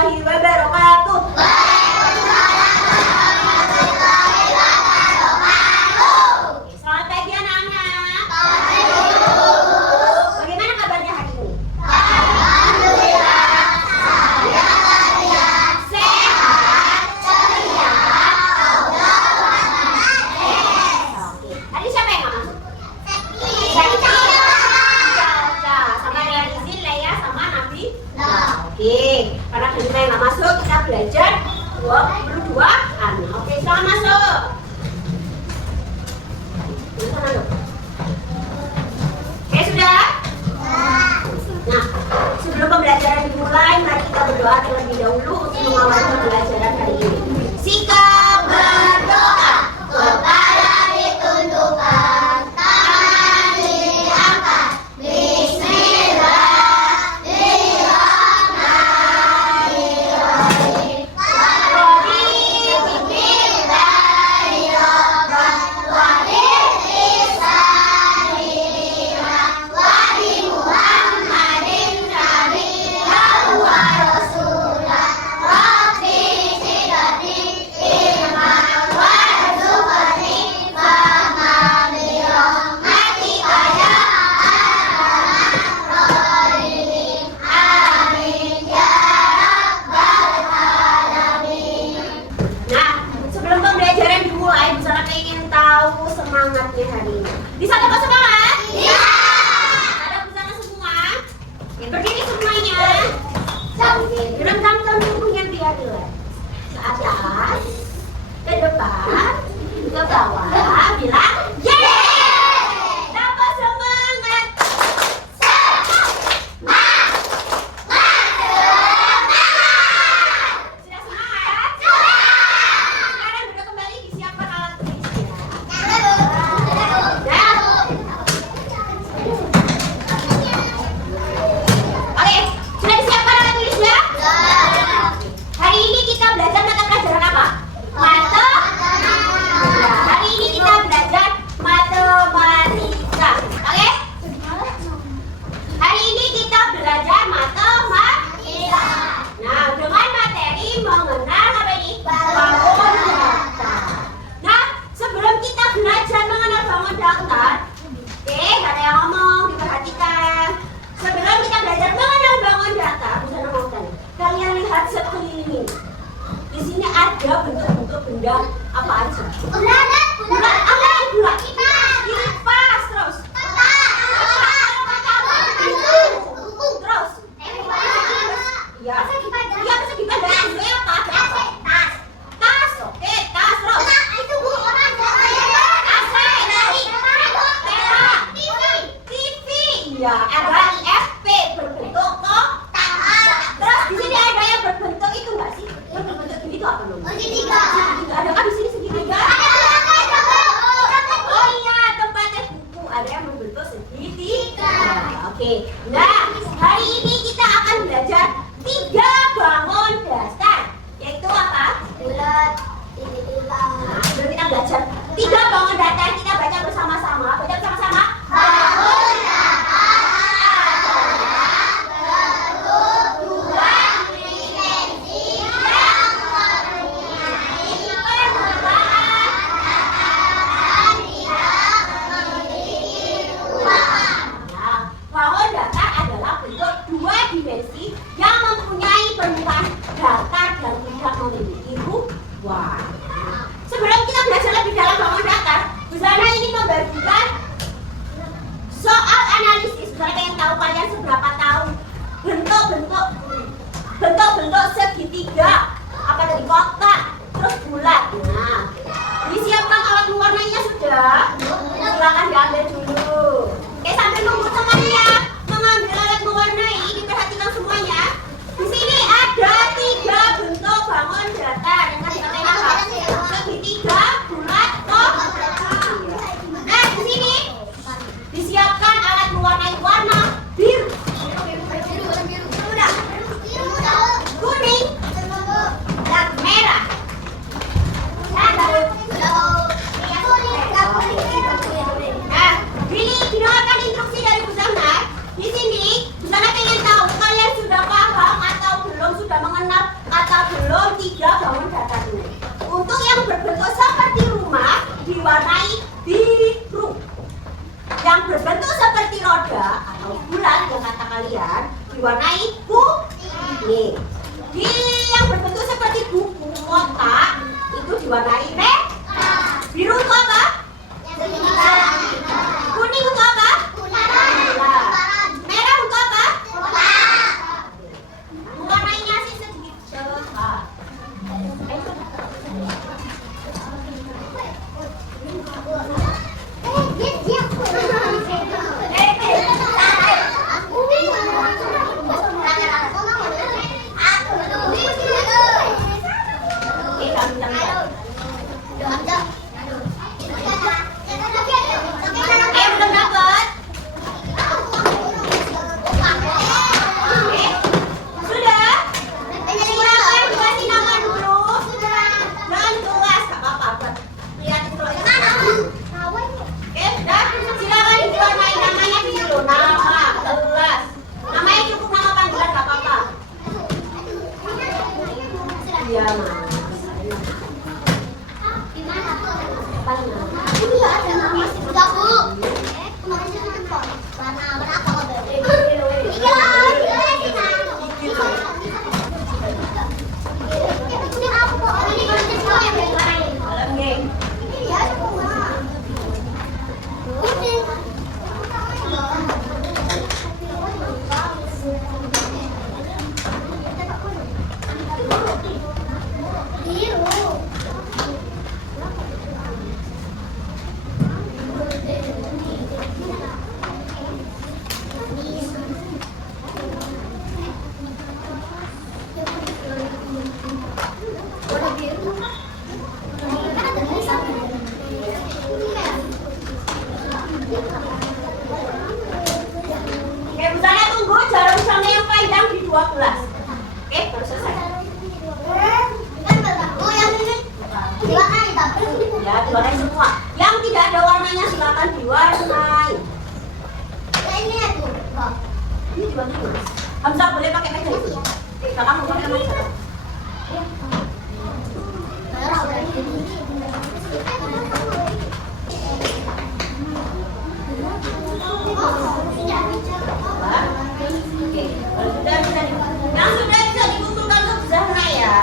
warahmatullahi wabarakatuh. Oke, selamat pagi anak-anak. Bagaimana kabarnya hari ini? Sehat, ceria. Oke, tadi siapa yang nggak masuk? Sama dengan izin Leia sama Nabi. Oke, karena kita yang nggak masuk, kita belajar 22-an. Oke, selamat masuk. Oke, sudah? Nah, sebelum pembelajaran dimulai, mari kita berdoa terlebih dahulu untuk mengawali pembelajaran hari ini. Sikap berdoa, kepala ditundukkan, tangan diangkat. Bismillahirrahmanirrahim. Semangatnya hari ini. Bisa dapat semangat? Iya. Ada busana semua? Ya, berdiri semuanya. Oke, genggam tubuhnya biar relax. Ke atas, ke depan, ke bawah. Bilang, yeay! Dapat semangat. Semangat. Sudah semangat? Sekarang sudah kembali disiapkan alat tulisnya. Oke, sudah disiapkan alat tulisnya? Hari ini kita belajar mata pelajaran apa? Hari ini kita belajar matematika. Oke? Hari ini kita belajar matematika. Nah, dengan materi mengenal apa ini? Bangun daftar. Nah, sebelum kita belajar mengenal bangun daftar, oke, gak ada yang ngomong, diperhatikan. Sebelum kita belajar mengenal bangun daftar, busana mau tanya, kalian lihat sekeliling. Di sini ada bentuk-bentuk benda apa aja? Bulat. Apa yang bulat? Kipas terus. Terus. Ya. Ya, persegi pada bentuknya apa? Tas. Oke, tas terus. AC, TV. Ya, ada IFP berbentuk kotak. Terus di sini ada yang berbentuk itu enggak sih? Yang berbentuk gini itu apa namanya? Segitiga. Ada kan di sini segitiga? Oh iya, tempatnya buku. Ada yang berbentuk segitiga. Oke. Nah, hari ini kita akan belajar 3 bangun dasar. Yaitu apa? Bulat. Nah, sebelum kita belajar 3 bangun dasar, kita baca bersama-sama. Baca bersama-sama. Bangun dasar. Bangun datar adalah bentuk 2 dimensi yang mempunyai permukaan datar dan tidak memiliki ruang. Sebelum kita belajar lebih dalam bangun datar, busana ini membagikan soal analisis. Mereka yang tahu, kalian seberapa tahu bentuk-bentuk segitiga, apa tadi, kotak, terus bulat. Nah, disiapkan alat mewarnainya sudah? Silakan diambil dulu. Oke, sambil nunggu temannya mengambil alat mewarnai, diperhatikan semuanya. Di sini ada 3 bentuk bangun datar. Yang tadi katanya apa? Segitiga, bulat, kotak. Nah, di sini disiapkan alat mewarnai warna biru, kuning, dan merah. Nah, di biru. Yang berbentuk seperti roda atau bulat yang kata kalian diwarnai putih. Di yang berbentuk seperti buku kotak itu diwarnai merah. Biru itu apa? Kuning untuk apa? Merah untuk apa? Warnanya sih sedikit cerah. Diwarnai semua. Yang tidak ada warnanya silakan diwarnai. Ini diwarnai. Hamzah boleh pakai meja itu. Kakak mau pakai meja. Yang sudah bisa dikumpulkan ke Zahra ya.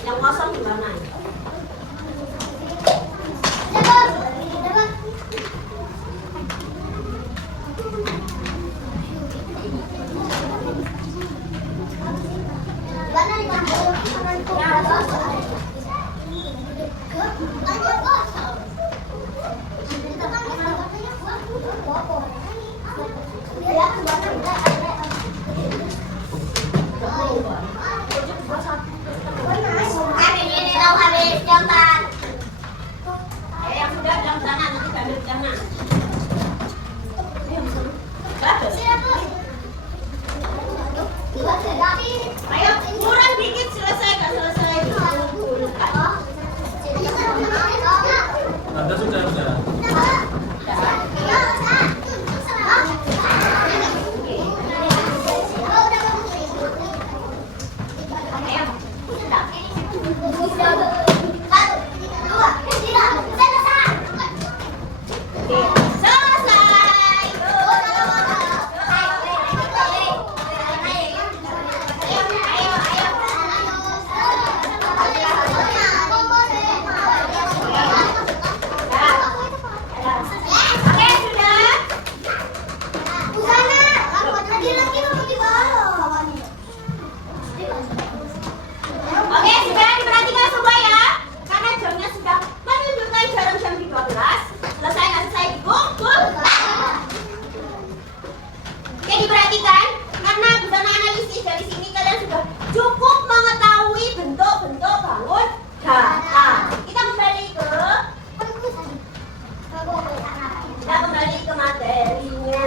Yang kosong gimana? Yang sudah dalam sana nanti ambil di sana. Ayo, kurang dikit selesai, nggak selesai. Anda sudah. Kita kembali ke materinya.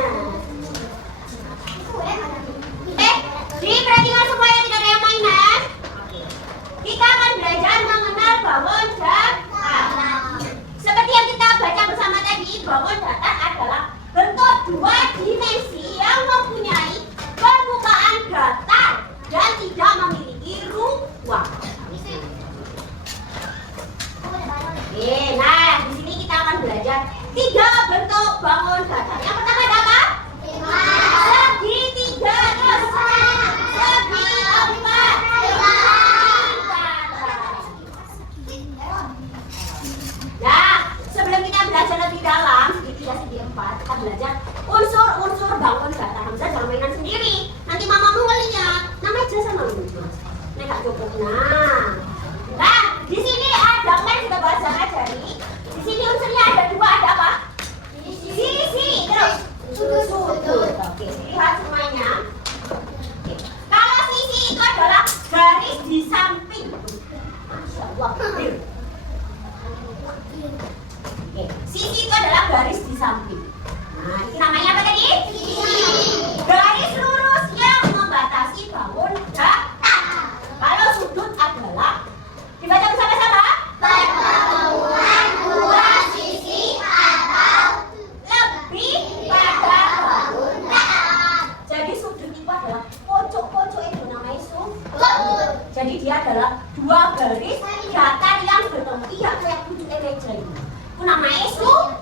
mainan sendiri. Nanti mamamu ngeliat. Nama aja sama mama. Nek gak cukup. Nah, di sini ada kan sudah bahasa jari. Di sini unsurnya ada dua, ada apa? Sisi, terus sudut. Oke, lihat semuanya. Oke. Kalau sisi itu adalah garis di samping. Masya Allah. Oke, sisi itu adalah garis di samping. Nah, ini namanya apa tadi? Garis lurus yang membatasi bangun datar. Kalau sudut adalah dibaca bersama-sama. Pertemuan dua sisi atau lebih pada bangun datar. Jadi sudut itu adalah pojok-pojok itu namanya sudut. Jadi dia adalah dua garis datar yang bertemu. Iya, kayak bentuk meja ini. Itu namanya sudut.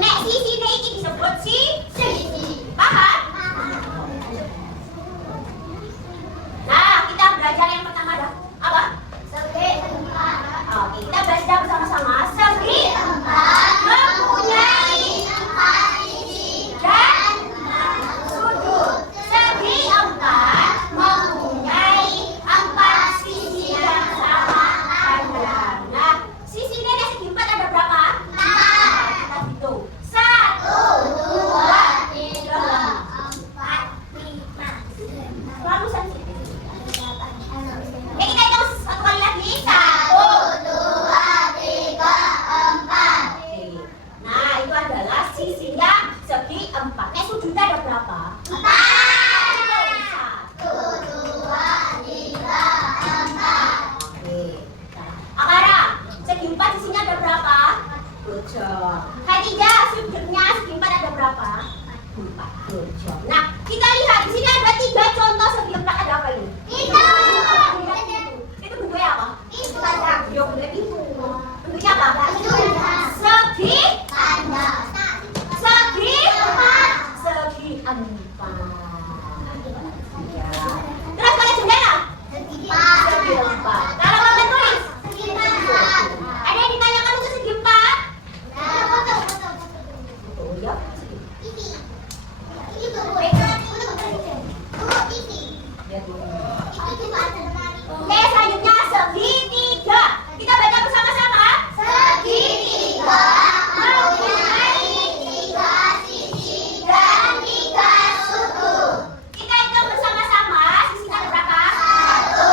Nek sisi ini disebut sisi. Paham? Nah, kita belajar yang pertama dah. Apa? Segi empat. Oke, kita belajar bersama-sama. Segi empat mempunyai empat sisi dan sudut. Segi empat mempunyai empat sisi yang sama ada. Nah, sisi ini ada segi empat ada berapa? Kita hitung. 1, 2, 3, 4, 5. Selalu sensitif. Ya, kita hitung satu kali lagi. 1, 2, 3, 4. Oke. Nah, itu adalah sisinya segi empat. Sudutnya ada berapa? 4. 1, 2, 3, 4. Oke. Akara, segi empat sisinya ada berapa? 7. Khadijah, sudutnya segi empat ada berapa? 4. 7. Nah, kita lihat di sini ada 3 contoh segi empat. Ada apa ini? Itu bentuknya apa? Yo, bentuknya itu. Bentuknya apa? Segi segi empat. Segi empat. Ya. Terus kalau jendela? Segi empat. Kalau papan tulis? Ada yang ditanyakan untuk segi empat? Oh ya. Oke, selanjutnya segitiga. Kita baca bersama-sama. Segitiga mempunyai 3 sisi dan 3 sudut. Kita hitung bersama-sama. Sisinya ada berapa? 1, 2,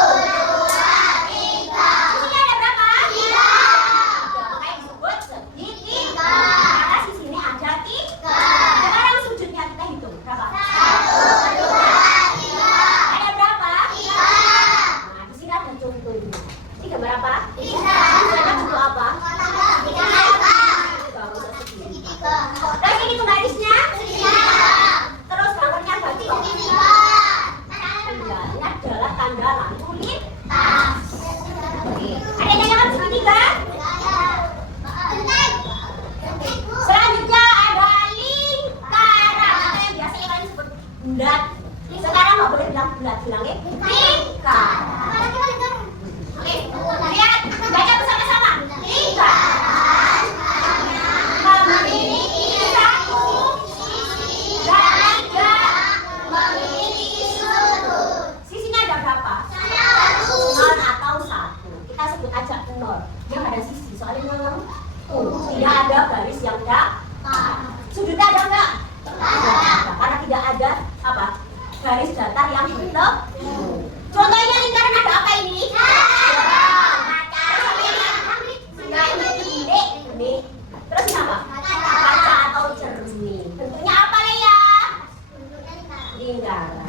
3. Sisinya ada berapa? 3. Makanya disebut segitiga. Karena sisinya ada 3. Sekarang sudutnya kita hitung. Berapa? 1, 2, 3. Ada berapa? 3. Nah, di sini ada contohnya. Ini gambar apa? 3. Ini bentuk apa? Terus ini garisnya? Terus gambarnya berarti? Iya, ini adalah tanda lampu lintas. Oke. Ada yang tanyakan segitiga? Selanjutnya ada lingkaran atau yang biasa kalian sebut bulat. Sekarang nggak boleh bilang bulat, bilangnya lingkaran. Oke, lihat, baca bersama-sama. Lingkaran memiliki 1 sisi dan 3 memiliki sudut. Sisinya ada berapa? 0 atau 1. Kita sebut aja 0. Yang ada sisi, soalnya memang tidak ada garis yang datar. Sudutnya ada enggak? Karena tidak ada apa? Garis datar yang bertemu. Contohnya lingkaran ada apa ini? Terus ini apa? Kaca atau cermin. Bentuknya apa ya? Lingkaran.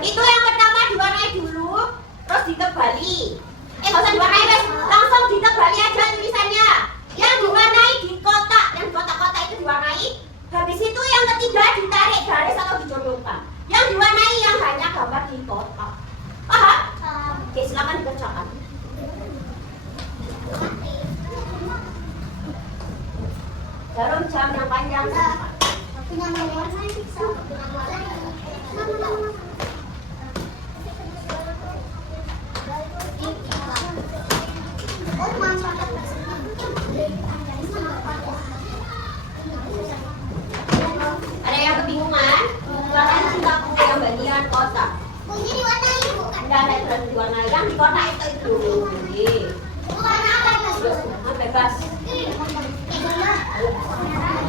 Itu yang pertama diwarnai dulu, terus ditebali. Nggak usah diwarnai, wes. Langsung ditebali aja tulisannya. Yang diwarnai di kotak, yang kotak-kotak itu diwarnai. Habis itu yang ketiga ditarik garis atau dijodohkan. Yang diwarnai yang hanya gambar di kotak. Paham? Oke, silakan dikerjakan. Jarum jam yang panjang. Ada yang kebingungan? Warnanya cintaku yang bagian kotak. Kunci diwarnai bukan? Enggak ada yang diwarnai. Yang di kotak itu. Warna apa itu? Bebas.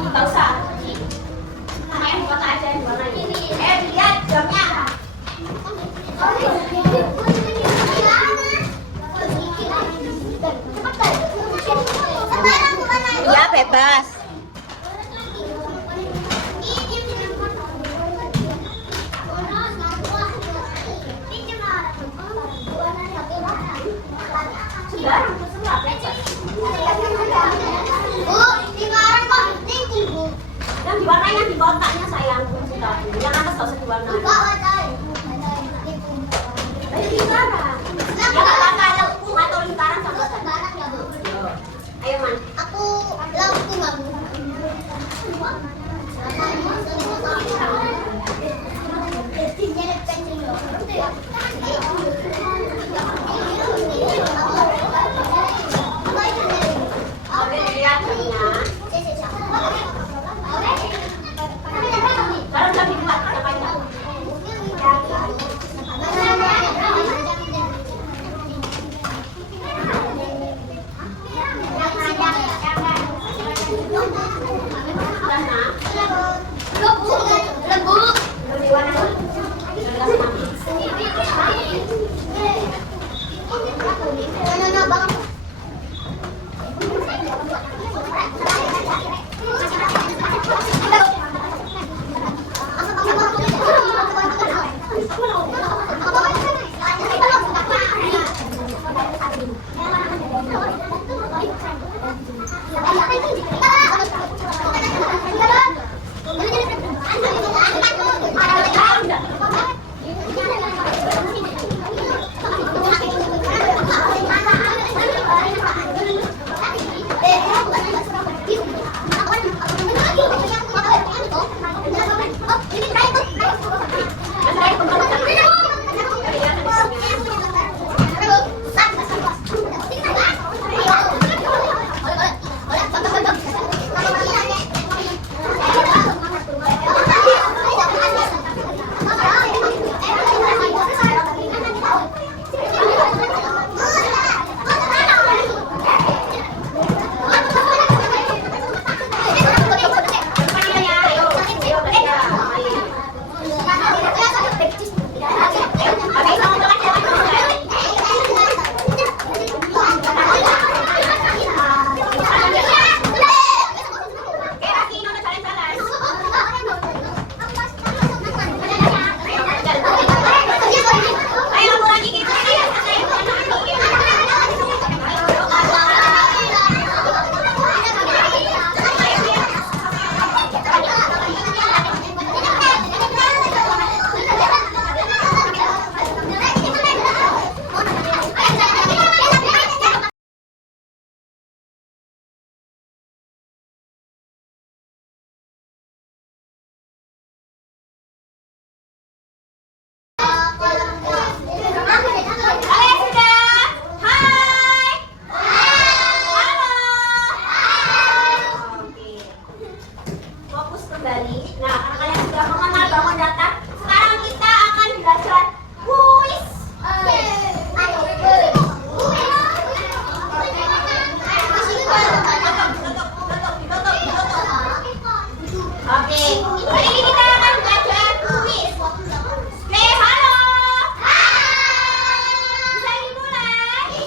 Enggak usah. Main di kotak aja yang diwarnai. Lihat jamnya. Ya bebas. Sekarang terserah bebas. Bu, sekarang kok penting Bu? Yang diwarnai yang di kotaknya sayang. Yang atas nggak usah diwarnai. Enggak warnai. Ayo lingkaran. Ya nggak apa-apa lengkung atau lingkaran sama saja. Barang ya Bu. Ayo man. Aku lampu nggak Bu? Oke lihat jamnya. Sekarang jam dibuat yang panjang. Sana. Lembu. Berwarna. kembali. Nah, karena kalian sudah mengenal bangun data, sekarang kita akan belajar kuis. Oke, hari ini kita akan belajar kuis. Oke, halo. Bisa dimulai?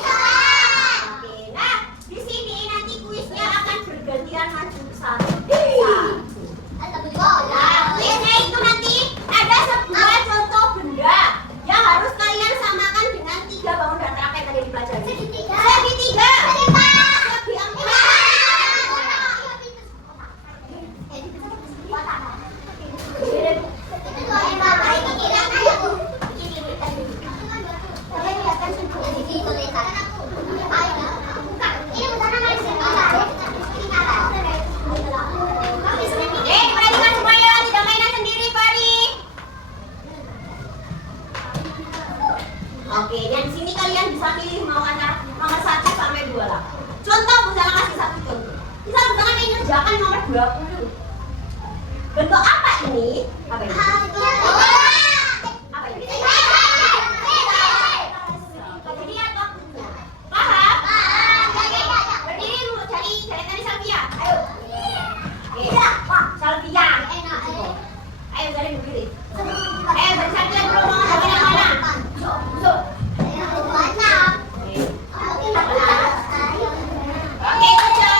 Oke, nah di sini nanti kuisnya akan bergantian maju ke satu. Nah, kuisnya itu nanti ada sebuah contoh benda yang harus kalian samakan dengan 3 bangun datar apa yang tadi dipelajari. Segitiga. Segi 4. Perhatikan semuanya, tidak mainan sendiri, Pari. Oke, dan di sini kalian bisa pilih mau antara nomor 1 sampai 2 lah. Contoh, misalnya kasih satu contoh. Misal misalkan ingin ngerjakan nomor 20. Bentuk apa ini? Apa ini? Apa ini? Berdiri atau waktunya? Paham? Berdiri dulu, cari tadi Salvia. Ayo. Oke, Salvia. Ayo cari berdiri. Ayo cari Salvia dulu, mau ngerjakan yang mana? Oke, kerja.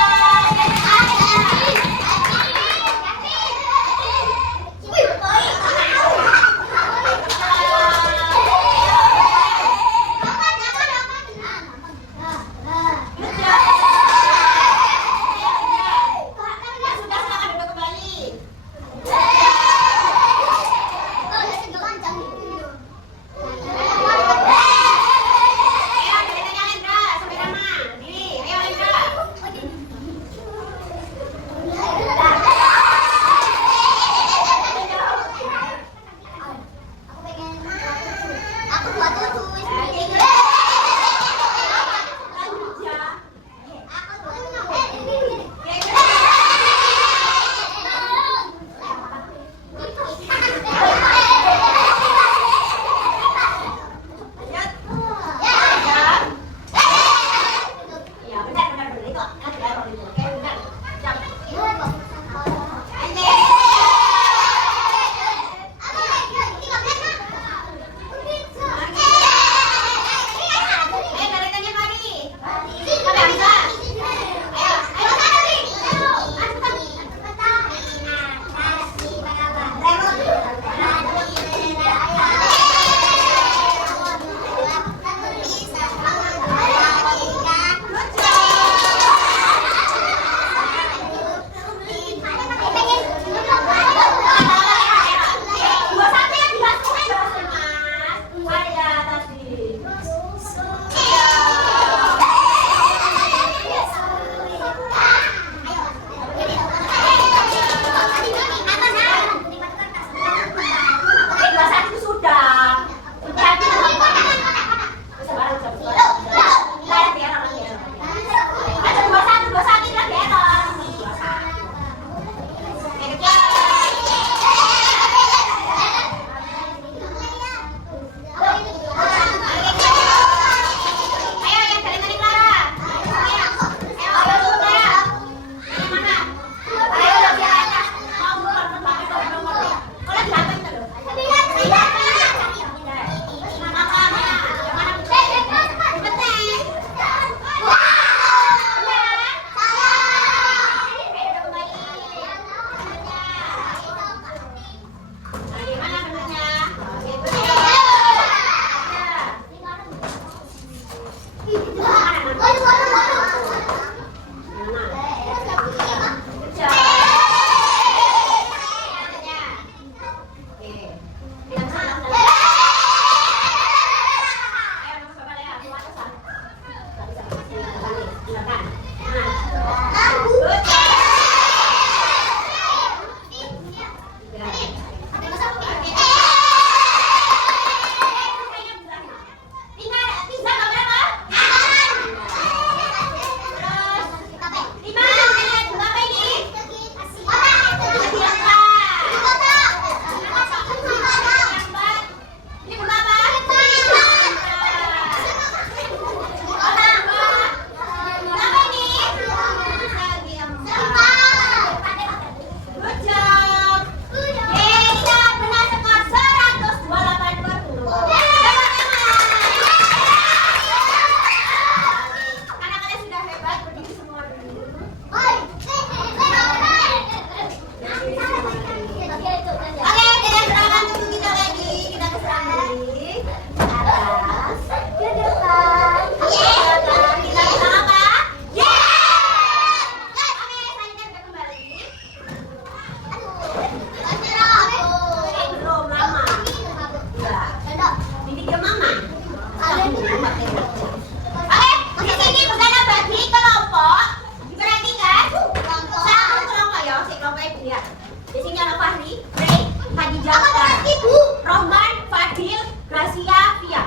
Di sini ada Fahri, Ray, Khadijah, Apa Farah. lagi, Bu? Rohman, Fadil, Gracia, Fia.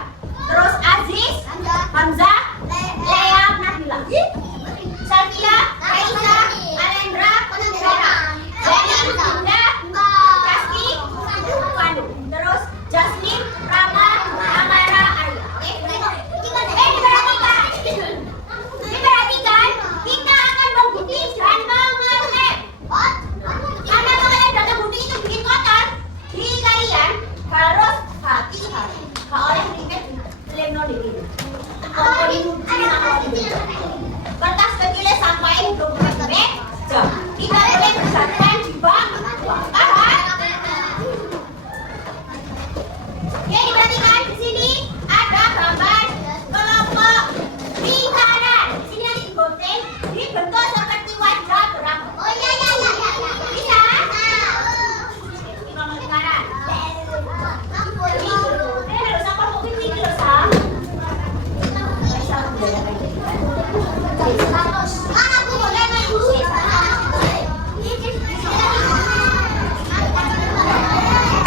Terus Aziz, Hamzah, Lea, Nabila. Safia, Raisa, Alendra, Vera. Jenny, Bunda, Kaski, Vanu. Terus Jasmine, Rama, Amara, Arya. Diperhatikan, kita akan menggunting dan mengelem. Karena mengelem dan menggunting itu bikin kotor, jadi kalian harus hati-hati. Gak oleh ribet lem no diri. Kertas kecilnya sampai 20 menit. Kita boleh bersatuan di bawah. Paham? Oke, diperhatikan di sini ada gambar kelompok lingkaran. Di sini nanti digunting, dibentuk seperti wajah berambut. Oh iya iya iya iya. Bisa? Ini kelompok lingkaran. Ini harus apa kopi ini loh, Sam? Aku boleh main dulu.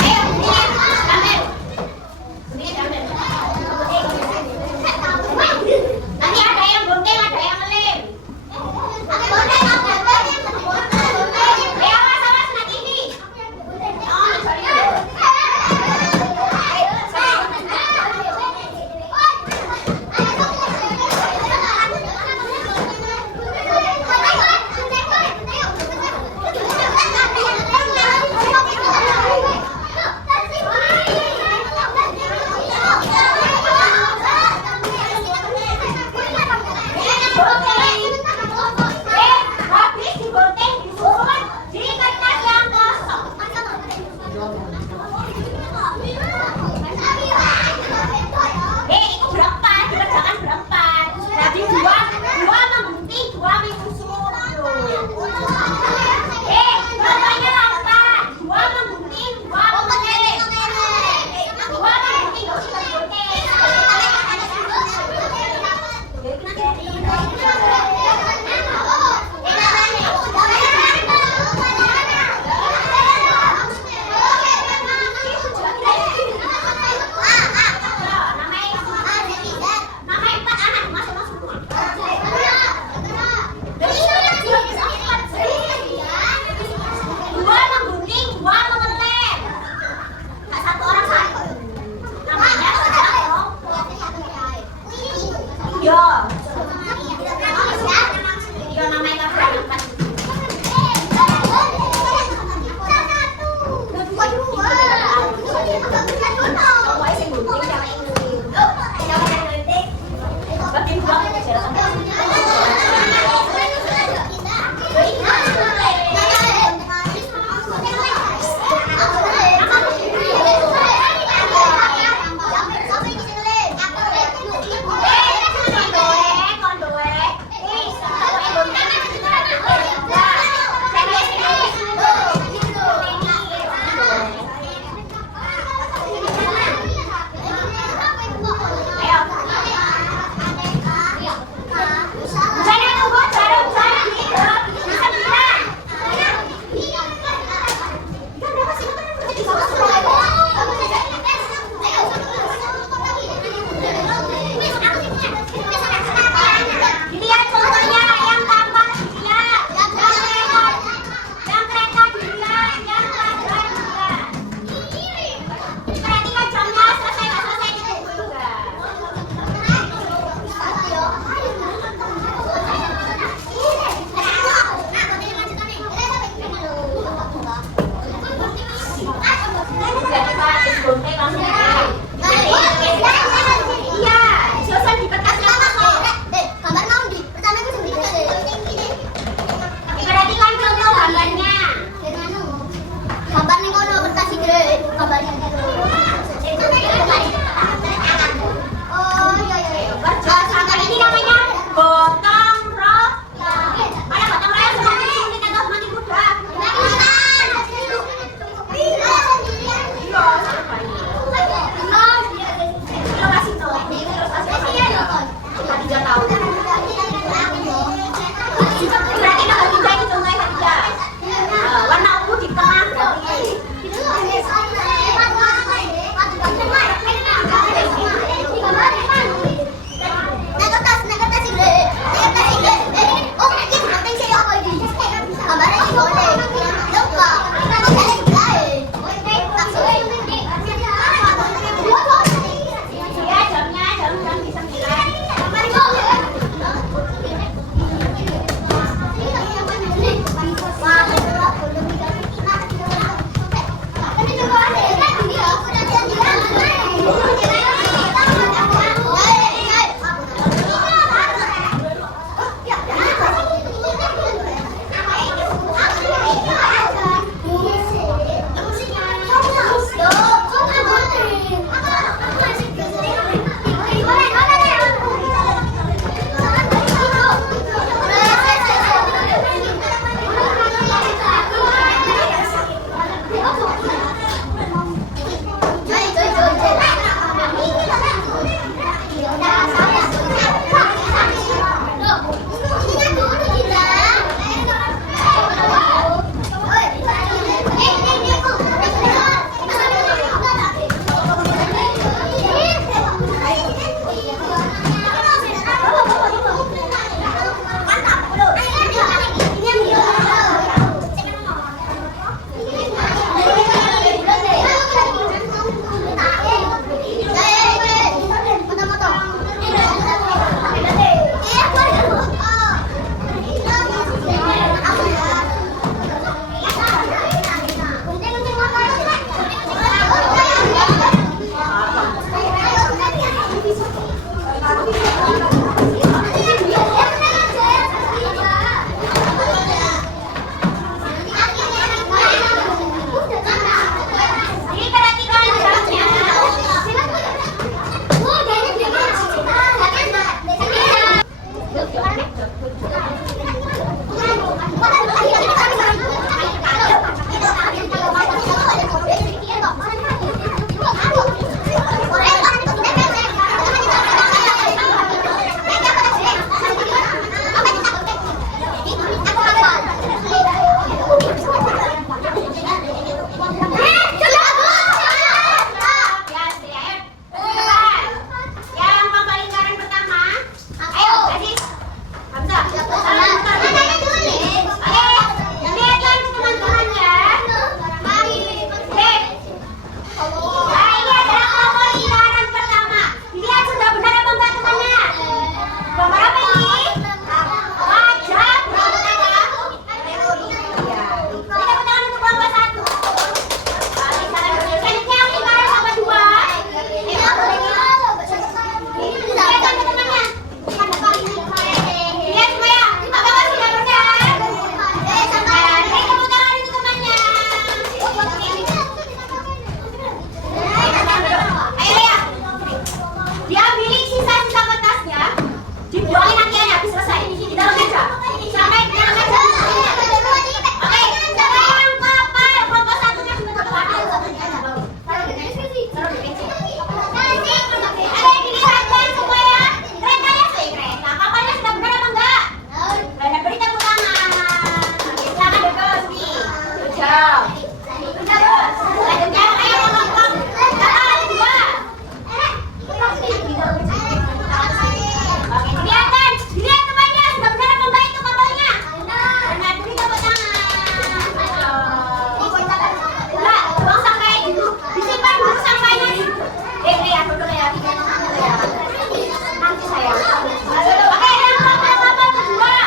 Ayo, ini ambil. Ini ambil. Nanti ada yang gunting, ada yang lem. Awas, awas, nanti ini. Oh, sorry. Habis digunting, disusun di kertas yang kosong. Itu berempat, dikerjakan berempat. Jadi dua menggunting, dua menyusun. Contohnya lompat. Dua menggunting, dua mengelem. Dua menggunting, dua menggunting. Namanya 4 anak, masuk semua. Dua menggunting, dua mengelem. Nggak satu orang satu. Namanya Iya. Iya, namanya kan empat. Dilihat contohnya yang tampak dilihat, yang kereta dilihat, yang pelajaran dilihat. Perhatikan jamnya selesai nggak selesai ditunggu juga. Jadi Pak, digunting langsung digunting. Iya, susun di kertas yang kosong. Perhatikan contoh gambarnya. Kerja sama ini namanya gotong royong. Ada gotong royong semakin sulit atau semakin mudah? Iya, sama ini. terus. Lanjutkan, ayo ngomong. Satu, dua. Oke, dilihatkan. Dilihat temannya. Sudah benar apa enggak itu kabelnya? Benar, beri tepuk tangan. Enggak, buang sampah itu. Disimpan dulu sampahnya. Aku dulu ya. Nanti saya. Oke, yang kabel kedua.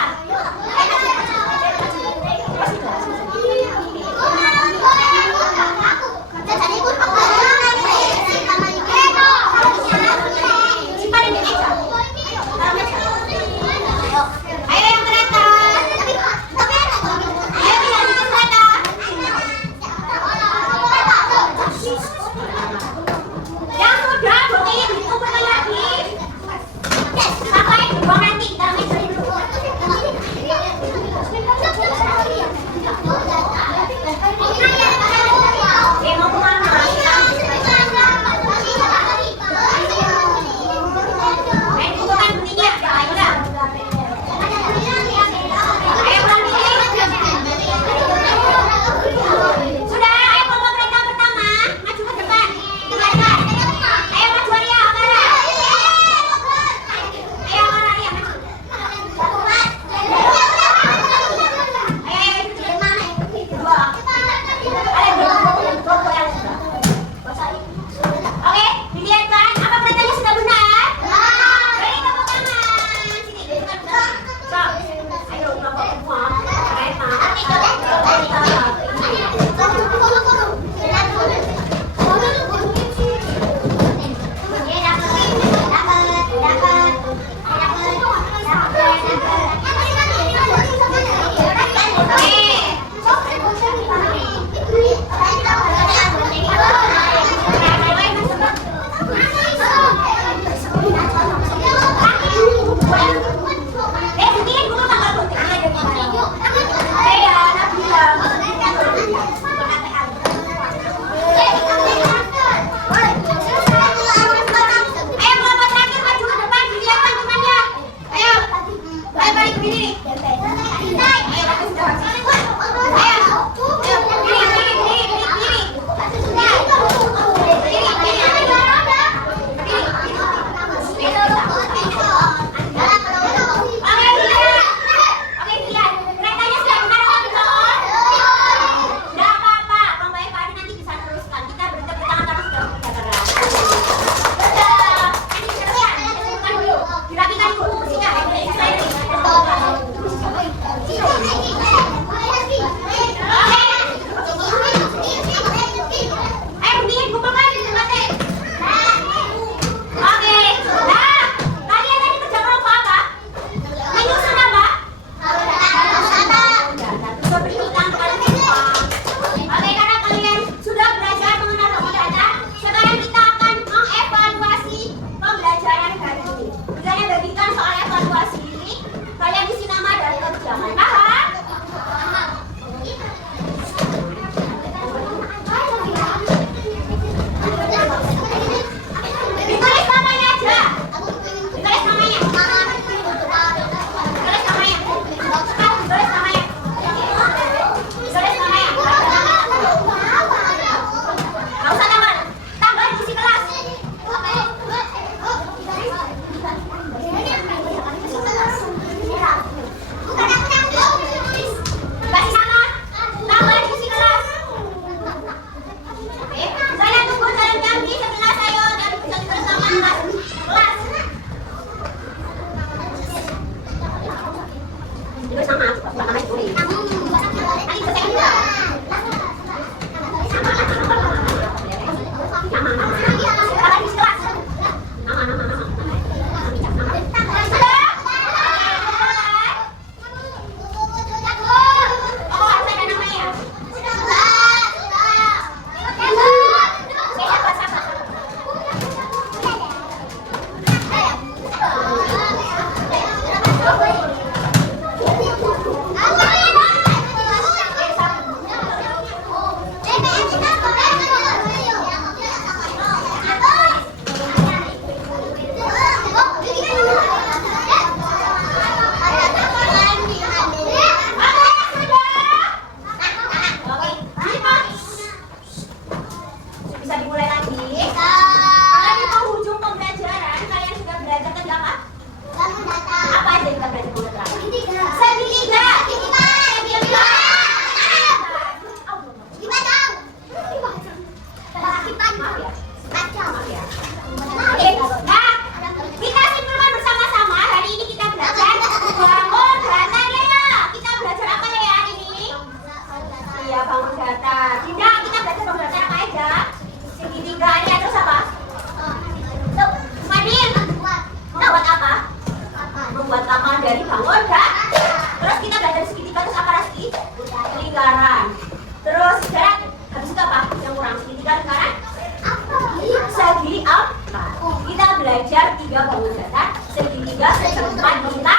dia bangun datar, segitiga, seperempat kita.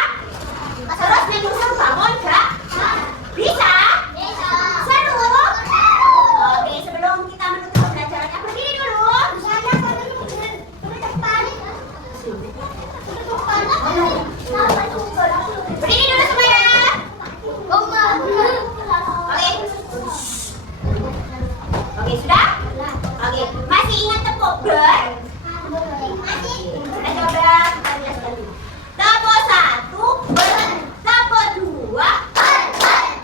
Terus menyusul bangun gak? Bisa? Seru? Oke, sebelum kita menutup pembelajarannya, berdiri dulu. Berdiri dulu semuanya. Oke, sudah? Oke, masih ingat tepuk ber? Kita coba kita jelaskan dulu. Tepuk 1, ber. Tepuk 2, ber.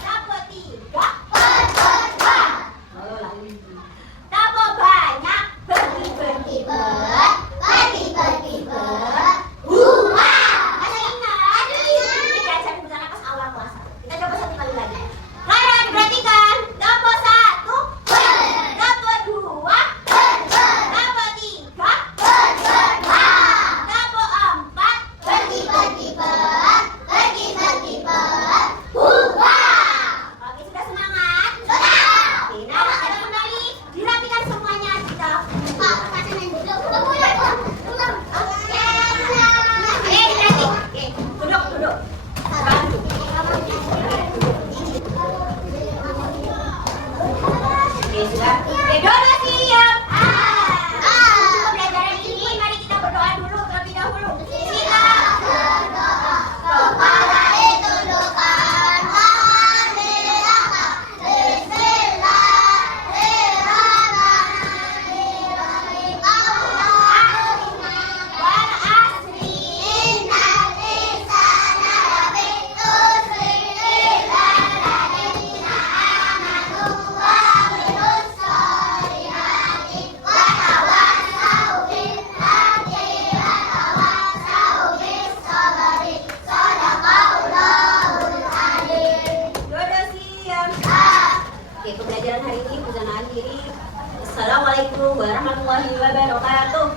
Tepuk 3, ber. Tepuk banyak, bagi-bagi ber. Bagi-bagi ber. Masih ingat? Ini diajar di pas awal kelas. Kita coba satu kali lagi. Lara, diperhatikan. Tepuk 1, ber. Tepuk 2, ber. Tepuk 3, tepuk 4, bagi-bagi ber. Bagi-bagi ber. Oke, sudah semangat? Sudah. Oke, nah kita kembali dirapikan semuanya kita. Oke, dirapi. Oke, duduk. Oke, sudah. Oke, doa siap. Untuk pembelajaran ini, mari kita berdoa dulu terlebih dahulu. Siap. Kepada itu tundukkan tangan di belakang. Bismillahirrahmanirrahim. Wal asri innal insana lafi khusr illa alladziina aamanu wa amilus solihati wa tawassaw bil haqqi wa tawassaw bis sabri. Shadaqallahul adzim. Doa siap. Oke, pembelajaran hari ini bisa akhiri. Assalamualaikum warahmatullahi wabarakatuh.